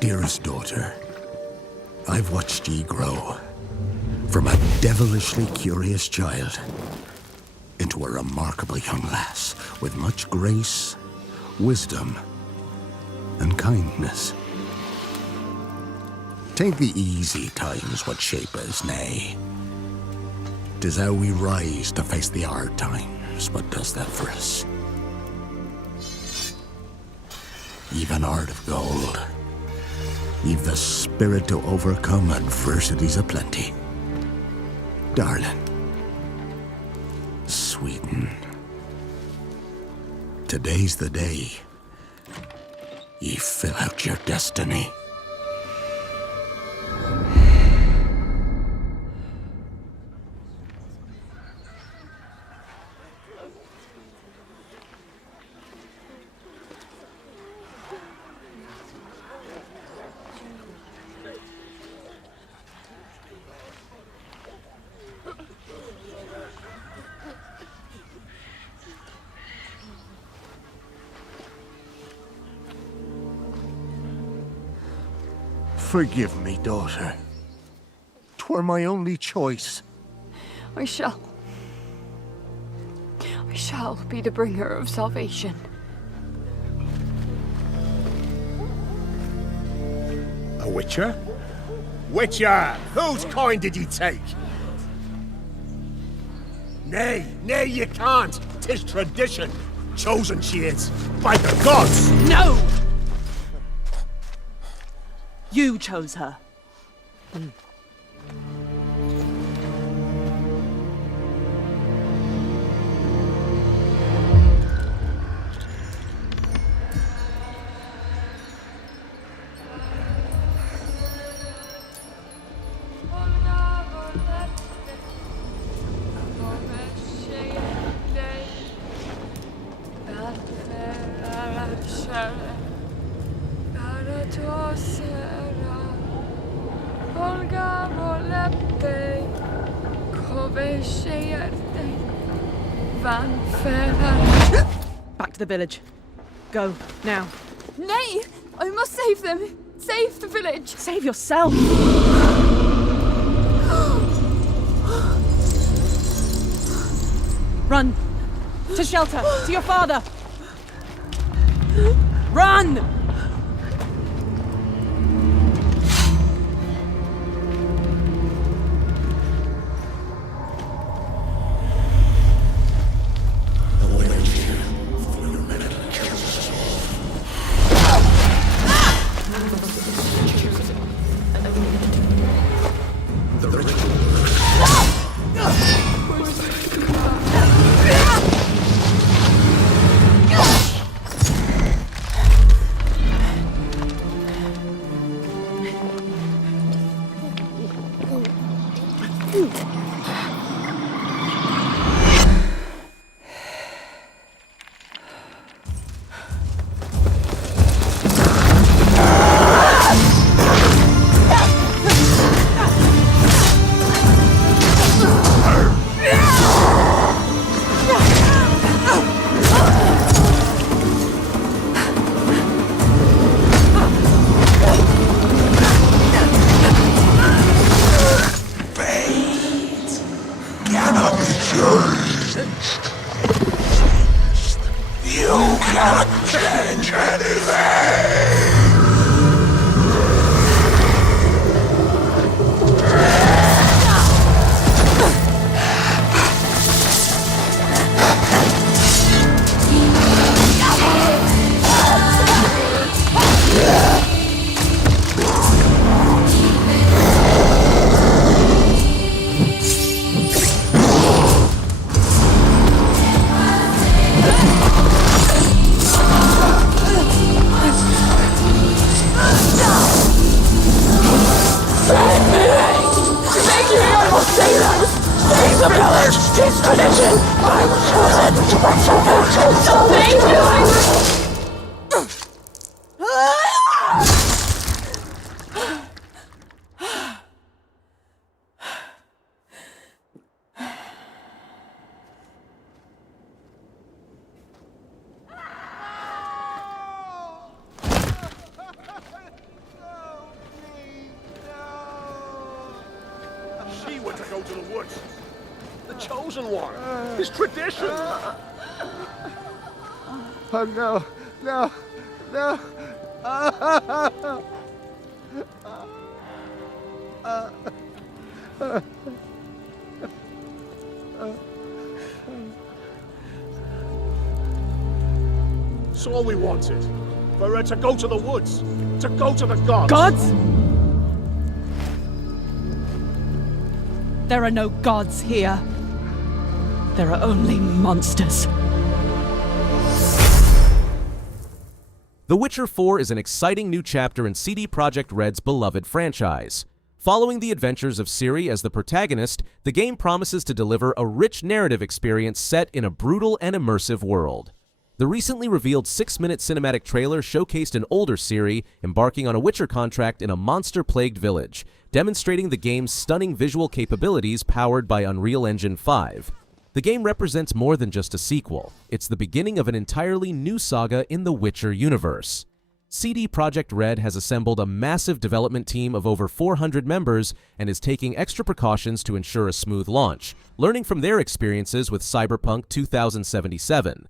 Dearest daughter, I've watched ye grow from a devilishly curious child into a remarkable young lass with much grace, wisdom, and kindness. Take the easy times what shape us, nay. 'Tis how we rise to face the hard times what does that for us. You've an heart of gold. You've the spirit to overcome adversities aplenty. Darling, sweeten. Today's the day ye fill out your destiny. Forgive me, daughter. 'Twere my only choice. I shall be the bringer of salvation. A witcher? Witcher! Whose coin did ye take? Nay, you can't. 'Tis tradition. Chosen she is, by the gods! No! You chose her. Back to the village. Go, now. Nay! I must save them! Save the village! Save yourself! Run! To shelter! To your father! Run! go to the woods. The chosen one. His tradition. Oh no, no, no. It's all we wanted. For her to go to the woods. To go to the gods. Gods? There are no gods here. There are only monsters. The Witcher 4 is an exciting new chapter in CD Projekt Red's beloved franchise. Following the adventures of Ciri as the protagonist, the game promises to deliver a rich narrative experience set in a brutal and immersive world. The recently revealed 6-minute cinematic trailer showcased an older Ciri embarking on a Witcher contract in a monster-plagued village, demonstrating the game's stunning visual capabilities powered by Unreal Engine 5. The game represents more than just a sequel. It's the beginning of an entirely new saga in the Witcher universe. CD Projekt Red has assembled a massive development team of over 400 members and is taking extra precautions to ensure a smooth launch, learning from their experiences with Cyberpunk 2077.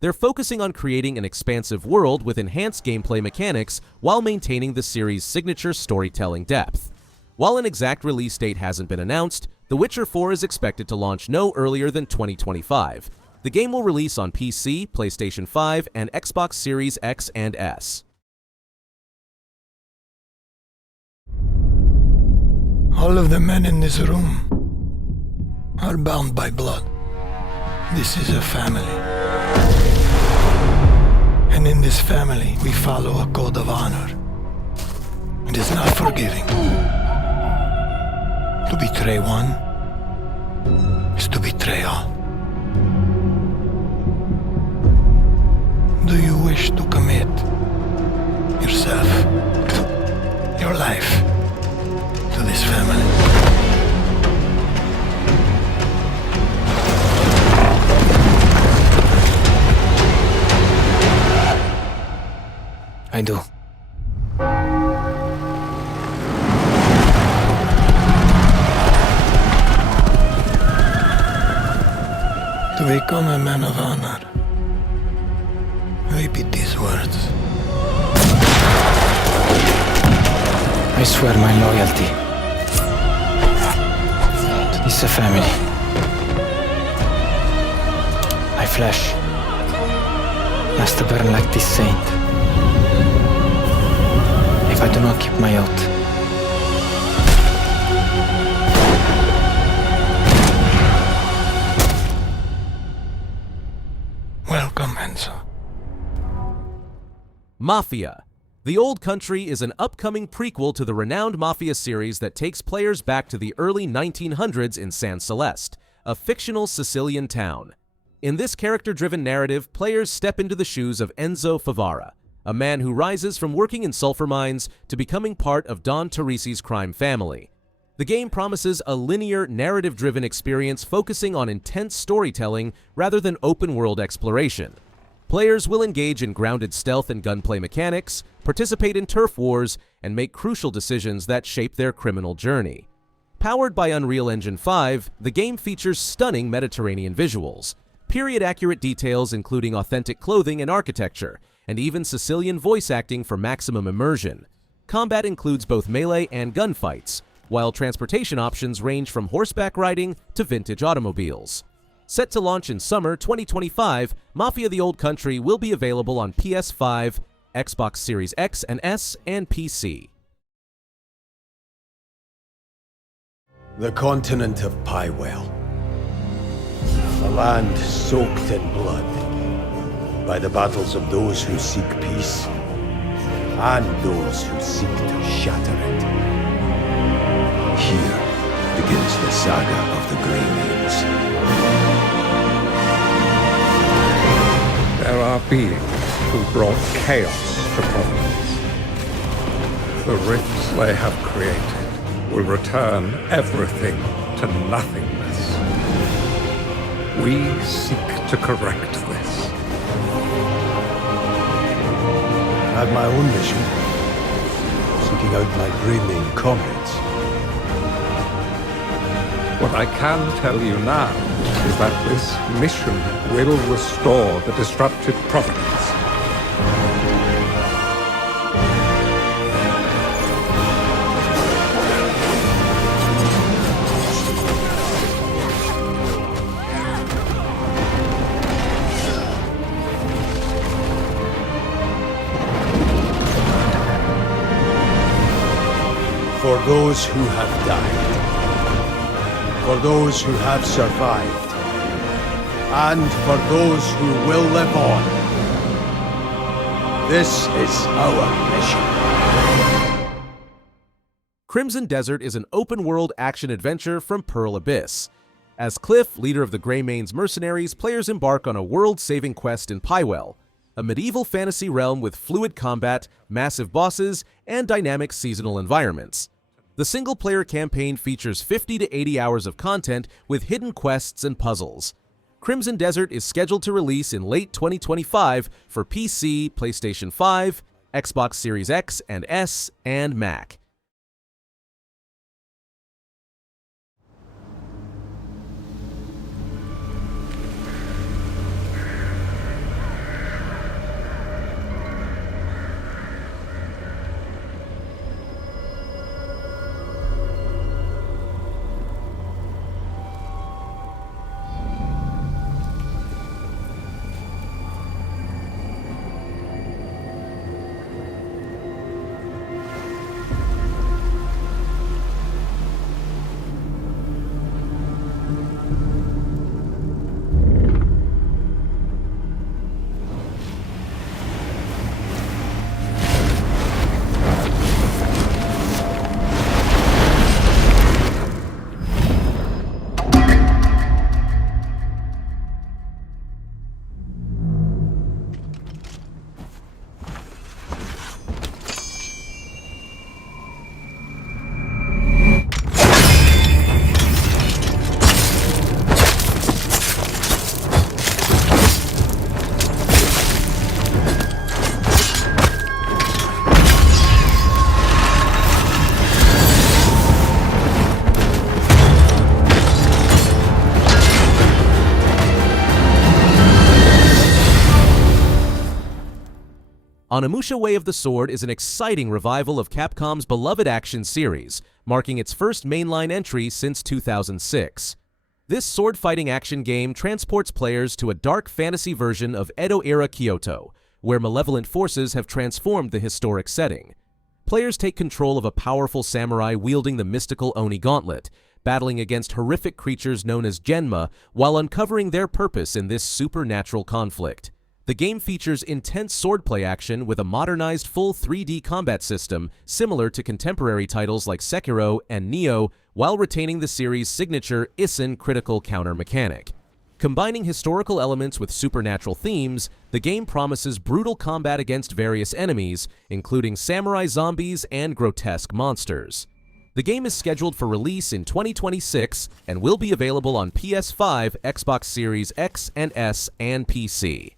They're focusing on creating an expansive world with enhanced gameplay mechanics while maintaining the series' signature storytelling depth. While an exact release date hasn't been announced, The Witcher 4 is expected to launch no earlier than 2025. The game will release on PC, PlayStation 5, and Xbox Series X and S. All of the men in this room are bound by blood. This is a family. And in this family, we follow a code of honor. It is not forgiving. To betray one is to betray all. Do you wish to commit yourself, your life, to this family? I do. To become a man of honor, repeat these words. I swear my loyalty to this family. My flesh has to burn like this saint. If I do not keep my oath, welcome, Enzo. Mafia. The Old Country is an upcoming prequel to the renowned Mafia series that takes players back to the early 1900s in San Celeste, a fictional Sicilian town. In this character-driven narrative, players step into the shoes of Enzo Favara, a man who rises from working in sulfur mines to becoming part of Don Teresi's crime family. The game promises a linear, narrative-driven experience focusing on intense storytelling rather than open-world exploration. Players will engage in grounded stealth and gunplay mechanics, participate in turf wars, and make crucial decisions that shape their criminal journey. Powered by Unreal Engine 5, the game features stunning Mediterranean visuals, period-accurate details including authentic clothing and architecture, and even Sicilian voice acting for maximum immersion. Combat includes both melee and gunfights, while transportation options range from horseback riding to vintage automobiles. Set to launch in summer 2025, Mafia: The Old Country will be available on PS5, Xbox Series X and S, and PC. The continent of Pywell. A land soaked in blood by the battles of those who seek peace and those who seek to shatter it. Here begins the saga of the Grey Males. There are beings who brought chaos to Providence. The rifts they have created will return everything to nothingness. We seek to correct this. I have my own mission, seeking out my Grey Mane comrades. What I can tell you now is that this mission will restore the disrupted providence. For those who have died, for those who have survived, and for those who will live on, this is our mission. Crimson Desert is an open-world action-adventure from Pearl Abyss. As Cliff, leader of the Greymane's mercenaries, players embark on a world-saving quest in Pywell, a medieval fantasy realm with fluid combat, massive bosses, and dynamic seasonal environments. The single-player campaign features 50 to 80 hours of content with hidden quests and puzzles. Crimson Desert is scheduled to release in late 2025 for PC, PlayStation 5, Xbox Series X and S, and Mac. Onimusha Way of the Sword is an exciting revival of Capcom's beloved action series, marking its first mainline entry since 2006. This sword-fighting action game transports players to a dark fantasy version of Edo-era Kyoto, where malevolent forces have transformed the historic setting. Players take control of a powerful samurai wielding the mystical Oni Gauntlet, battling against horrific creatures known as Genma while uncovering their purpose in this supernatural conflict. The game features intense swordplay action with a modernized full 3D combat system similar to contemporary titles like Sekiro and Nioh, while retaining the series' signature Isen critical counter mechanic. Combining historical elements with supernatural themes, the game promises brutal combat against various enemies, including samurai zombies and grotesque monsters. The game is scheduled for release in 2026 and will be available on PS5, Xbox Series X and S, and PC.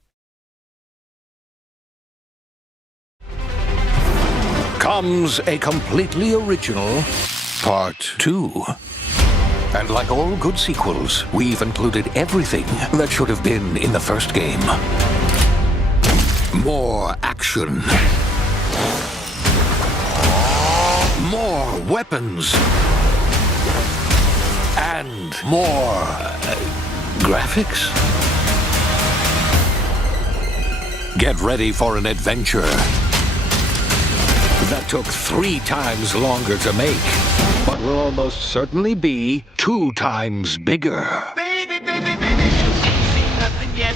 Comes a completely original Part 2. And like all good sequels, we've included everything that should have been in the first game. More action. More weapons. And more graphics. Get ready for an adventure that took 3 times longer to make, but will almost certainly be 2 times bigger. Baby, baby, baby, see nothing yet.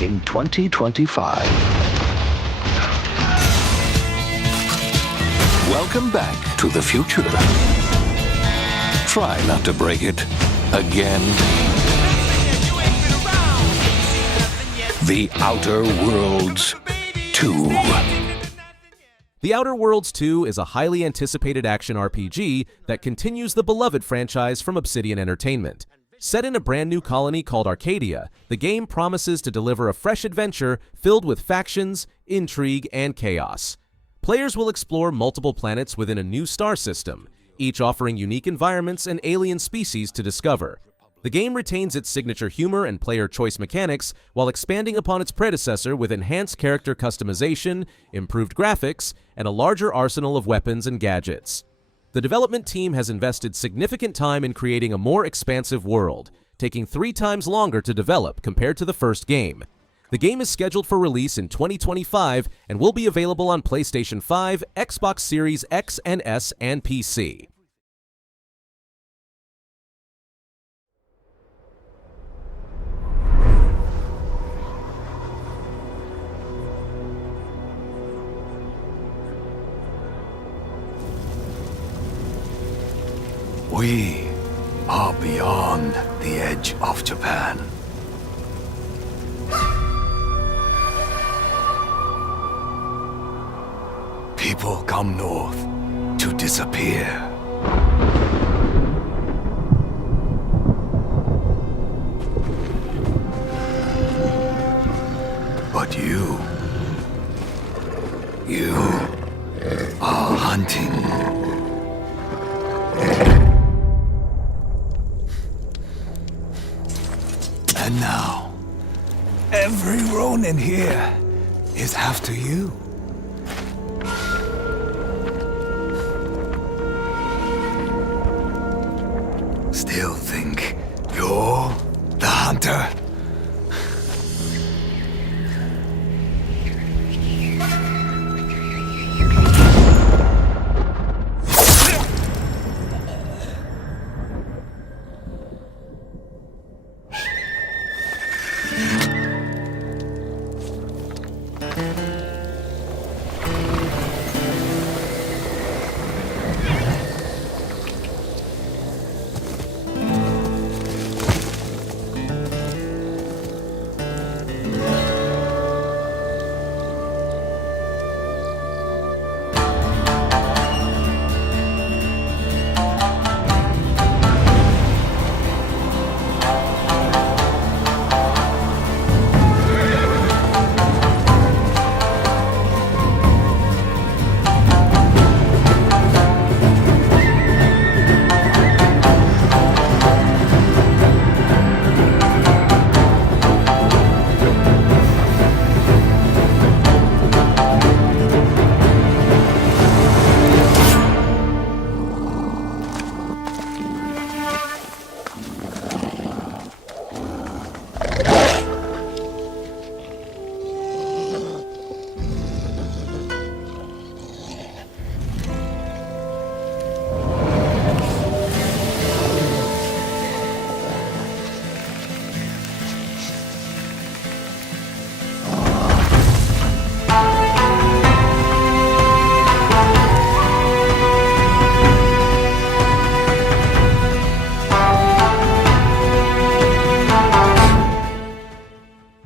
In 2025. Welcome back to the future. Try not to break it again. The Outer Worlds 2. The Outer Worlds 2 is a highly anticipated action RPG that continues the beloved franchise from Obsidian Entertainment. Set in a brand new colony called Arcadia, the game promises to deliver a fresh adventure filled with factions, intrigue, and chaos. Players will explore multiple planets within a new star system, each offering unique environments and alien species to discover. The game retains its signature humor and player choice mechanics while expanding upon its predecessor with enhanced character customization, improved graphics, and a larger arsenal of weapons and gadgets. The development team has invested significant time in creating a more expansive world, taking 3 times longer to develop compared to the first game. The game is scheduled for release in 2025 and will be available on PlayStation 5, Xbox Series X and S, and PC. We are beyond the edge of Japan. People come north to disappear. But you are hunting. And now, every Ronin here is after you. Still think you're the hunter?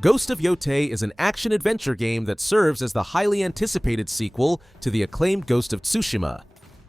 Ghost of Yōtei is an action-adventure game that serves as the highly anticipated sequel to the acclaimed Ghost of Tsushima.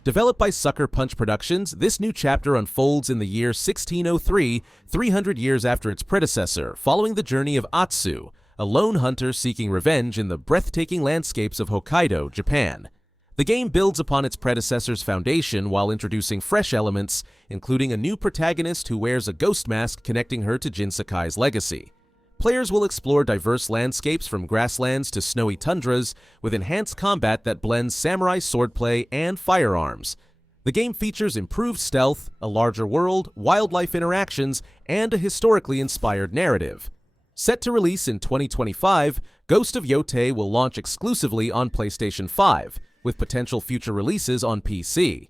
Developed by Sucker Punch Productions, this new chapter unfolds in the year 1603, 300 years after its predecessor, following the journey of Atsu, a lone hunter seeking revenge in the breathtaking landscapes of Hokkaido, Japan. The game builds upon its predecessor's foundation while introducing fresh elements, including a new protagonist who wears a ghost mask connecting her to Jin Sakai's legacy. Players will explore diverse landscapes from grasslands to snowy tundras, with enhanced combat that blends samurai swordplay and firearms. The game features improved stealth, a larger world, wildlife interactions, and a historically inspired narrative. Set to release in 2025, Ghost of Yōtei will launch exclusively on PlayStation 5, with potential future releases on PC.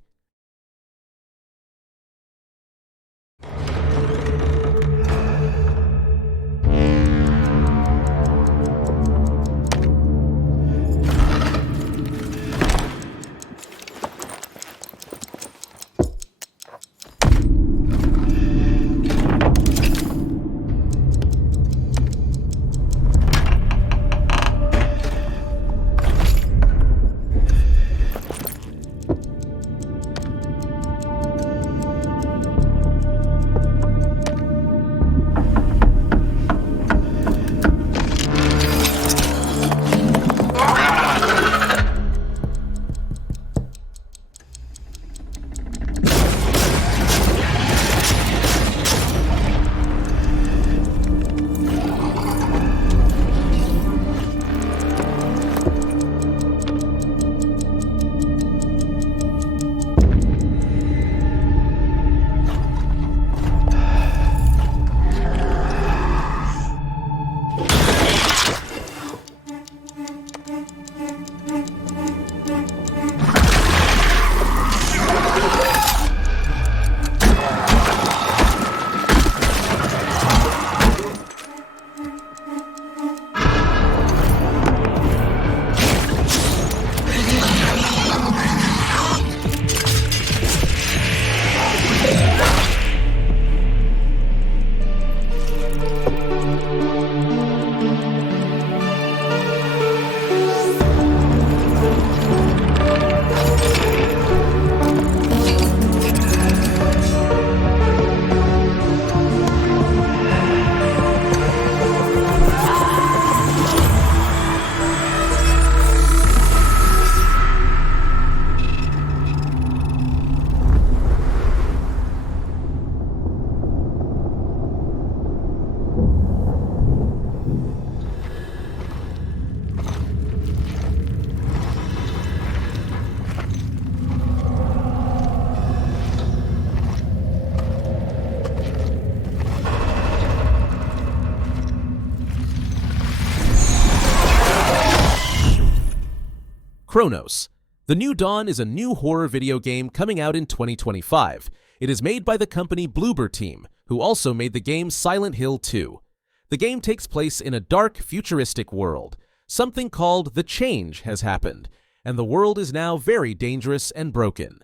Cronos. The New Dawn is a new horror video game coming out in 2025. It is made by the company Bloober Team, who also made the game Silent Hill 2. The game takes place in a dark, futuristic world. Something called the Change has happened, and the world is now very dangerous and broken.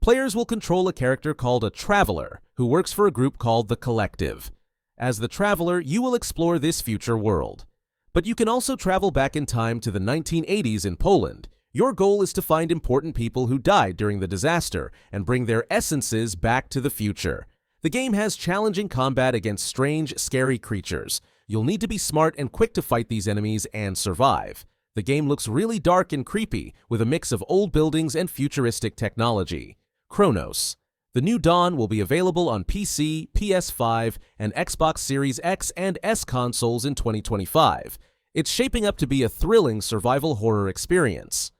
Players will control a character called a Traveler, who works for a group called the Collective. As the Traveler, you will explore this future world. But you can also travel back in time to the 1980s in Poland. Your goal is to find important people who died during the disaster and bring their essences back to the future. The game has challenging combat against strange, scary creatures. You'll need to be smart and quick to fight these enemies and survive. The game looks really dark and creepy, with a mix of old buildings and futuristic technology. Cronos. The New Dawn will be available on PC, PS5, and Xbox Series X and S consoles in 2025. It's shaping up to be a thrilling survival horror experience.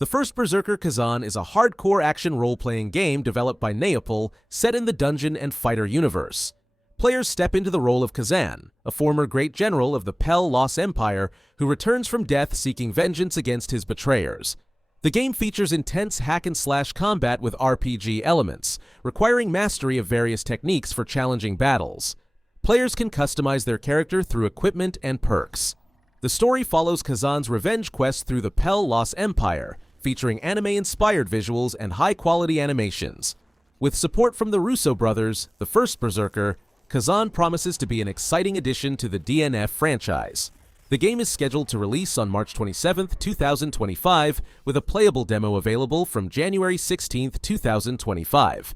The first Berserker Khazan is a hardcore action role-playing game developed by Neopol, set in the dungeon and fighter universe. Players step into the role of Khazan, a former great general of the Pell Lost Empire who returns from death seeking vengeance against his betrayers. The game features intense hack-and-slash combat with RPG elements, requiring mastery of various techniques for challenging battles. Players can customize their character through equipment and perks. The story follows Khazan's revenge quest through the Pell Lost Empire, featuring anime-inspired visuals and high-quality animations. With support from the Russo brothers, the first Berserker, Khazan promises to be an exciting addition to the DNF franchise. The game is scheduled to release on March 27, 2025, with a playable demo available from January 16, 2025.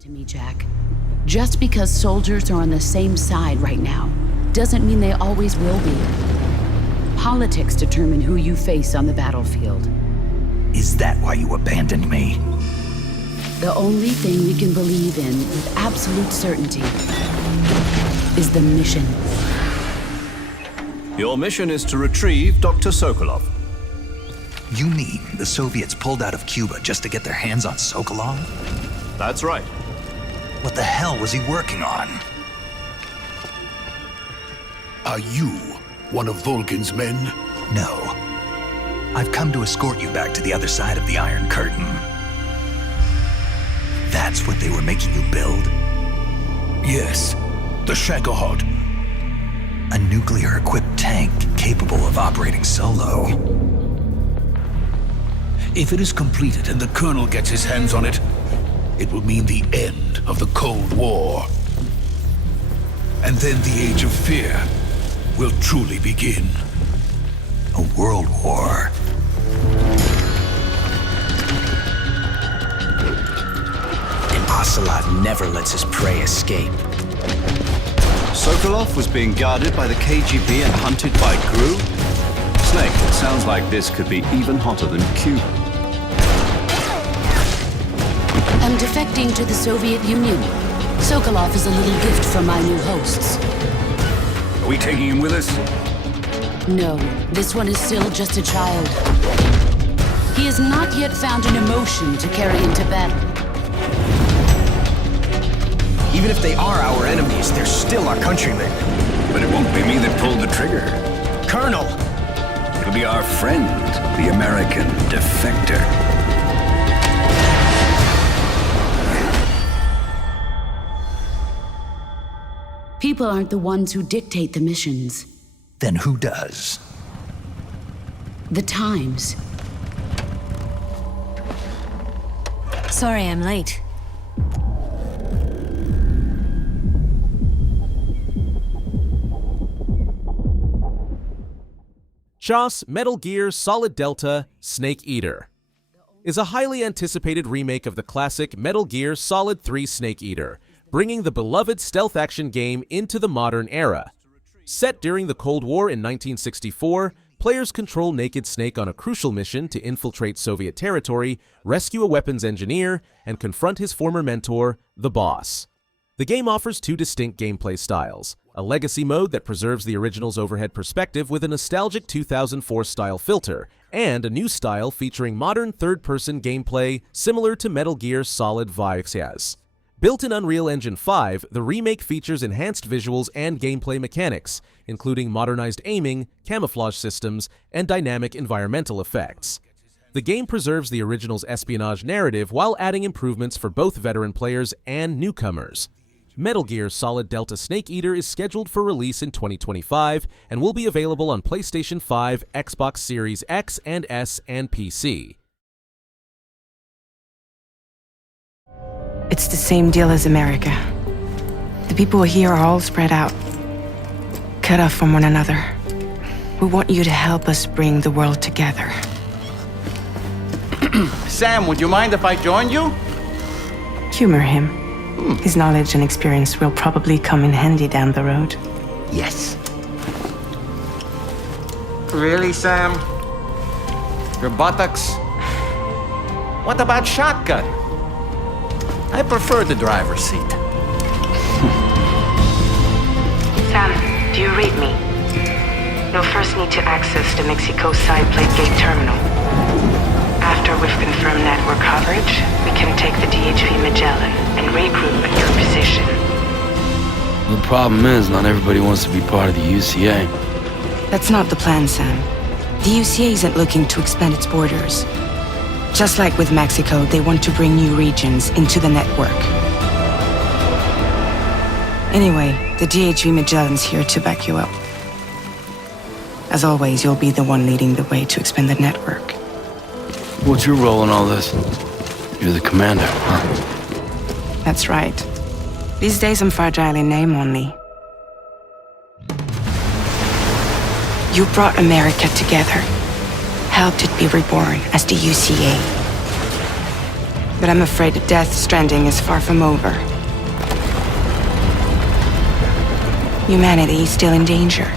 To me, Jack, just because soldiers are on the same side right now doesn't mean they always will be. Politics determine who you face on the battlefield. Is that why you abandoned me? The only thing we can believe in with absolute certainty is the mission. Your mission is to retrieve Dr. Sokolov. You mean the Soviets pulled out of Cuba just to get their hands on Sokolov? That's right. What the hell was he working on? Are you one of Volkin's men? No. I've come to escort you back to the other side of the Iron Curtain. That's what they were making you build? Yes, the Shagohod. A nuclear-equipped tank capable of operating solo. If it is completed and the Colonel gets his hands on it, it will mean the end of the Cold War. And then the Age of Fear will truly begin. A world war. An ocelot never lets his prey escape. Sokolov was being guarded by the KGB and hunted by Gru? Snake, it sounds like this could be even hotter than Cuba. I'm defecting to the Soviet Union. Sokolov is a little gift from my new hosts. Are we taking him with us? No, this one is still just a child. He has not yet found an emotion to carry into battle. Even if they are our enemies, they're still our countrymen. But it won't be me that pulled the trigger. Colonel! It'll be our friend, the American defector. People aren't the ones who dictate the missions. Then who does? The Times. Sorry I'm late. Chos Metal Gear Solid Delta Snake Eater is a highly anticipated remake of the classic Metal Gear Solid 3 Snake Eater, bringing the beloved stealth action game into the modern era. Set during the Cold War in 1964, players control Naked Snake on a crucial mission to infiltrate Soviet territory, rescue a weapons engineer, and confront his former mentor, the Boss. The game offers two distinct gameplay styles: a legacy mode that preserves the original's overhead perspective with a nostalgic 2004 style filter, and a new style featuring modern third-person gameplay similar to Metal Gear Solid Vyexyaz. Built in Unreal Engine 5, the remake features enhanced visuals and gameplay mechanics, including modernized aiming, camouflage systems, and dynamic environmental effects. The game preserves the original's espionage narrative while adding improvements for both veteran players and newcomers. Metal Gear Solid Delta Snake Eater is scheduled for release in 2025 and will be available on PlayStation 5, Xbox Series X and S, and PC. It's the same deal as America. The people here are all spread out, cut off from one another. We want you to help us bring the world together. Sam, would you mind if I joined you? Humor him. His knowledge and experience will probably come in handy down the road. Yes. Really, Sam? Your buttocks? What about shotgun? I prefer the driver's seat. Sam, do you read me? You'll first need to access the Mexico side plate gate terminal. After we've confirmed network coverage, we can take the DHV Magellan and regroup at your position. The problem is, not everybody wants to be part of the UCA. That's not the plan, Sam. The UCA isn't looking to expand its borders. Just like with Mexico, they want to bring new regions into the network. Anyway, the DHV Magellan's here to back you up. As always, you'll be the one leading the way to expand the network. What's your role in all this? You're the commander, huh? That's right. These days I'm fragile in name only. You brought America together, helped it be reborn as the UCA. But I'm afraid Death Stranding is far from over. Humanity is still in danger,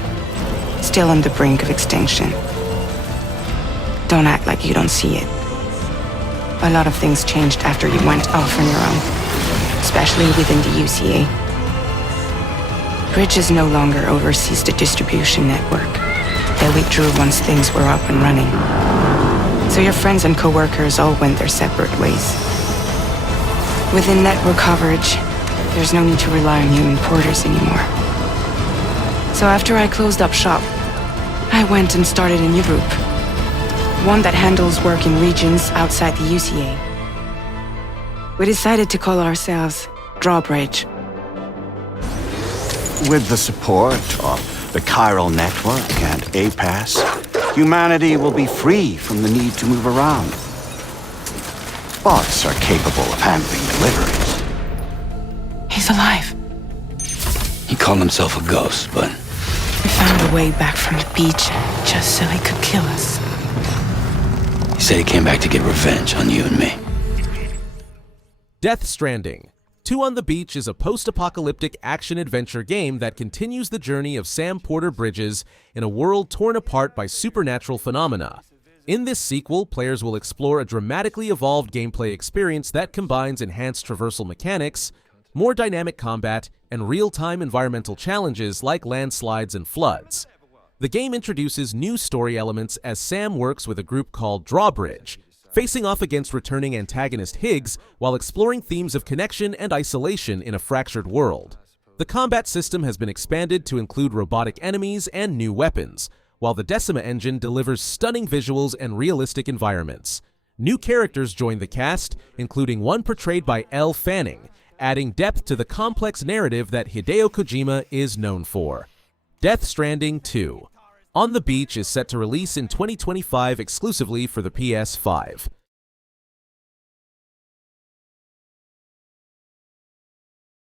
still on the brink of extinction. Don't act like you don't see it. A lot of things changed after you went off on your own, especially within the UCA. Bridges no longer oversees the distribution network. They withdrew once things were up and running. So your friends and co-workers all went their separate ways. Within network coverage, there's no need to rely on human porters anymore. So after I closed up shop, I went and started a new group. One that handles work in regions outside the UCA. We decided to call ourselves Drawbridge. With the support of the Chiral Network and APAS, humanity will be free from the need to move around. Bots are capable of handling deliveries. He's alive. He called himself a ghost, but We found a way back from the beach just so he could kill us. he said he came back to get revenge on you and me. Death Stranding. 2 on the Beach is a post-apocalyptic action-adventure game that continues the journey of Sam Porter Bridges in a world torn apart by supernatural phenomena. In this sequel, players will explore a dramatically evolved gameplay experience that combines enhanced traversal mechanics, more dynamic combat, and real-time environmental challenges like landslides and floods. The game introduces new story elements as Sam works with a group called Drawbridge, facing off against returning antagonist Higgs while exploring themes of connection and isolation in a fractured world. The combat system has been expanded to include robotic enemies and new weapons, while the Decima engine delivers stunning visuals and realistic environments. New characters join the cast, including one portrayed by Elle Fanning, adding depth to the complex narrative that Hideo Kojima is known for. Death Stranding 2. On the Beach is set to release in 2025 exclusively for the PS5.